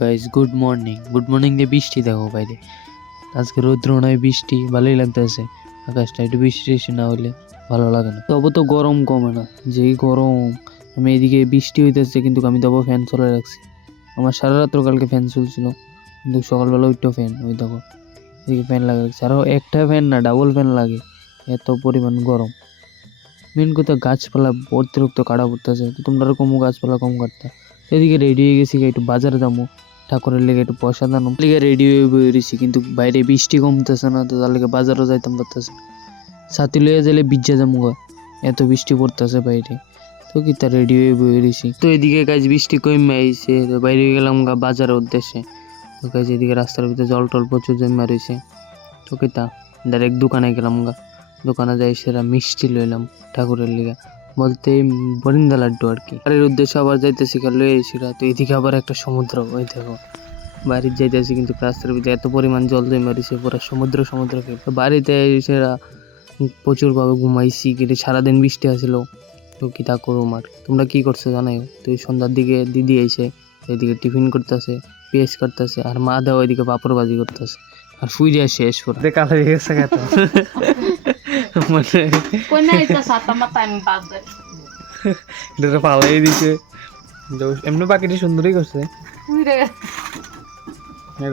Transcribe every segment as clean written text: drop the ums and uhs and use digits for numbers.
Guys, good morning দিয়ে বৃষ্টি দেখো বাইরে। আজকে রৌদ্র নয়, বৃষ্টি ভালোই লাগতেছে। আকাশটা একটু বৃষ্টি না হলে ভালো লাগে না। তবে তো গরম কমে না, যেই গরম। আমি এদিকে বৃষ্টি হইতেছে কিন্তু আমি তবু ফ্যান চলে রাখছি। আমার সারা রাত্র কালকে ফ্যান চলছিল, কিন্তু সকালবেলা ওইটা ফ্যান, ওই দেখো এদিকে ফ্যান লাগা রাখছি। আরও একটা ফ্যান না, ডাবল ফ্যান লাগে, এত পরিমাণ গরম। মেন কথা গাছপালা অতিরিক্ত কাটা পড়তেছে, তো তোমরা কম গাছপালা কম কাটতা। এদিকে রেডি হয়ে গেছি, একটু বাজারে যাবো, ঠাকুরের লেগে একটু পয়সা দানো লিগে রেডি হয়ে বেরিয়েছি, কিন্তু বাইরে বৃষ্টি কমতেছে না, তো তার লেগে বাজারও যাইতাম পারতেছে। ছাতি লইয়া গেলে ভিজা যাবো, এত বৃষ্টি পড়তেছে বাইরে। তো কি তা রেডি হয়ে বেরিয়েছি। তো এদিকে গাছ বৃষ্টি কমে আইছে, তো বাইরে গেলাম বাজারের উদ্দেশ্যে। তো গাছ এদিকে রাস্তার ভিতরে জল টল প্রচুর জমা রয়েছে। তো কি তা ডাইরেক্ট দোকানে গেলাম দোকানে যাই সেরা মিষ্টি লইলাম ঠাকুরের লিগা, বলতে বরিন্দা লাড্ডু আর কি। বাড়ির উদ্দেশ্যে আবার যাইতেছি লই আইসিরা। তো এদিকে আবার একটা সমুদ্র, ওই দেখো বাড়ির যাইতেছি, কিন্তু রাস্তার ভিতরে এত পরিমাণ জল জমে মারিছে, পুরো সমুদ্র তো বাড়িতে সেরা প্রচুরভাবে ঘুমাইছি, কিন্তু সারাদিন বৃষ্টি আসছিল। তো কি তা করুম আর। তোমরা কি করছো জানাইও। তো এই সন্ধ্যার দিকে দিদি আইসে, এদিকে টিফিন করতেছে, পেঁয়াজ কাটতেছে, আর মা দেওয়া ওইদিকে পাপড় ভাজি করতেছে, আর ফুই যায় শেষ পুরো কালো হয়ে গেছে খেত। মানে পালাই দিছে, এমনি পাখিটি সুন্দরই করছে।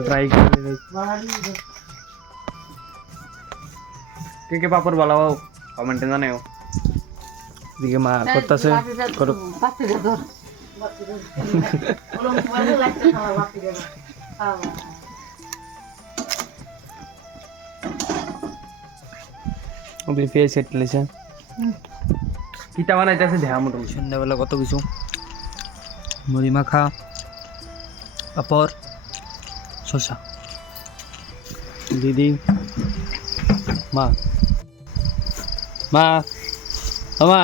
ট্রাই করে কে কে পাপড় বালাও কমেন্টে জানাও। দিকে মা করতেছে করো। পেঁয়াজ কেটে লেছে, কিতা বানাইতেছে দেখা মতো। সন্ধ্যাবেলা কত কিছু, মুড়ি মাখা, পাপড়, শসা। দিদি, মা মা মা